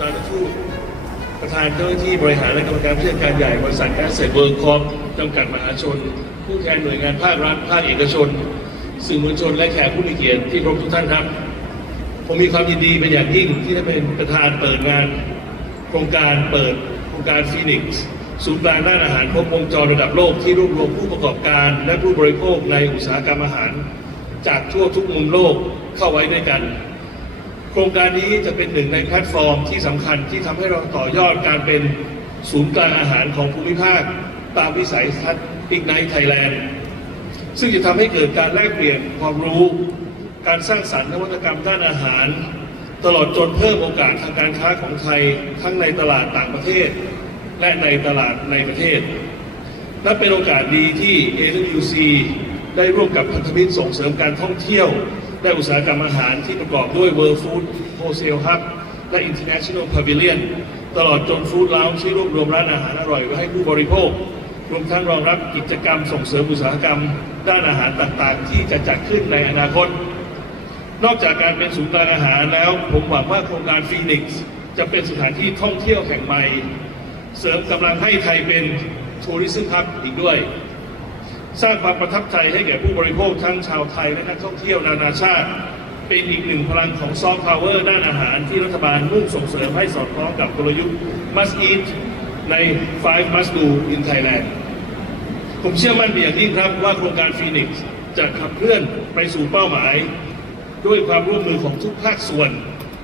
ตานทูตประธานเจ้าหน้าที่บริหารและกรรมการผู้จัดการใหญ่บริษัทแอสเซทเวิร์คคอร์จำกัดมหาชน ผู้แทนหน่วยงานภาครัฐภาคเอกชน สื่อมวลชน และแขกผู้มีเกียรติที่ครพทุกท่านครับ ผมมีความยินดีเป็นอย่างยิ่งที่ได้เป็นประธานเปิดงาน โครงการเปิดโครงการฟีนิกซ์ศูนย์กลางด้านอาหารครบวงจรระดับโลกที่รวบรวมผู้ประกอบการ และผู้บริโภคในอุตสาหกรรมอาหาร จากทั่วทุกมุมโลกเข้าไว้ด้วยกัน โครงการนี้จะเป็นหนึ่งในแพลตฟอร์มที่สำคัญที่ทำให้เราต่อยอดการเป็นศูนย์กลางอาหารของภูมิภาค ตามวิสัยทัศน์อีกในไทยแลนด์ซึ่งจะทำให้เกิดการแลกเปลี่ยนความรู้ การสร้างสรรค์นวัตกรรมด้านอาหาร ตลอดจนเพิ่มโอกาสทางการค้าของไทย ทั้งในตลาดต่างประเทศ และในตลาดในประเทศและเป็นโอกาสดีที่ AWC ได้ร่วมกับพันธมิตรส่งเสริมการท่องเที่ยว และอุตสาหกรรมอาหารที่ประกอบด้วย World Food Wholesale Hub และ International Pavilion ตลอดจนฟู้ดลาวที่รวบรวมร้านอาหารอร่อยไว้ให้ผู้บริโภค รวมทั้งรองรับกิจกรรมส่งเสริมอุตสาหกรรม ด้านอาหารต่างๆ ที่จะจัดขึ้นในอนาคต นอกจากการเป็นศูนย์กลางอาหารแล้ว ผมหวังว่าโครงการฟีนิกซ์จะเป็นสถานที่ท่องเที่ยวแห่งใหม่ เสริมกำลังให้ไทยเป็นทัวริซึมฮับอีกด้วย สร้างความประทับใจให้แก่ผู้บริโภคทั้งชาวไทยและนักท่องเที่ยวนานาชาติ เป็นอีกหนึ่งพลังของซอฟต์พาวเวอร์ด้านอาหารที่รัฐบาลมุ่งส่งเสริมให้สอดคล้องกับกลยุทธ์ Must Eat ใน Five Must Do in Thailand ผมเชื่อมั่นเป็นอย่างยิ่งครับว่าโครงการฟีนิกซ์จะขับเคลื่อนไปสู่เป้าหมาย ด้วยความร่วมมือของทุกภาคส่วน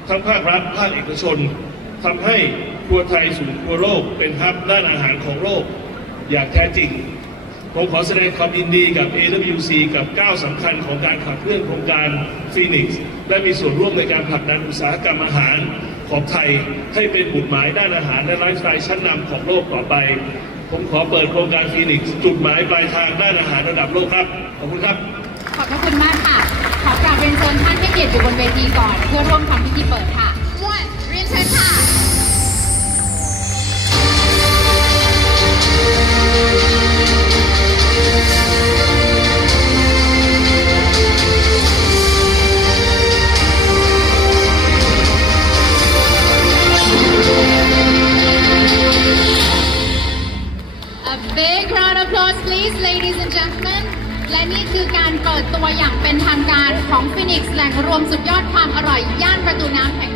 ทั้งภาครัฐภาคเอกชนทำให้ครัวไทยสู่ครัวโลกเป็นฮับด้านอาหารของโลกอย่างแท้จริง ผมขอแสดงความยินดีกับ AWC กับก้าวสำคัญของการขับเคลื่อนโครงการฟีนิกซ์และมีส่วนร่วมในการผลักดันอุตสาหกรรมอาหารของไทย ให้เป็นบุตรหมายด้านอาหารและไลฟ์สไตล์ชั้นนำของโลกต่อไป ผมขอเปิดโครงการฟีนิกซ์จุดหมายปลายทางด้านอาหารระดับโลกครับ ขอบคุณครับ ขอบพระคุณมากค่ะ ขอกราบเรียนเชิญท่านให้เกียรติอยู่บนเวทีก่อน เพื่อร่วมทำพิธีเปิดค่ะ และนี่คือการเปิดตัวอย่างเป็นทางการของฟินิกซ์แหล่งรวมสุดยอดความอร่อยย่านประตูน้ำแห่ง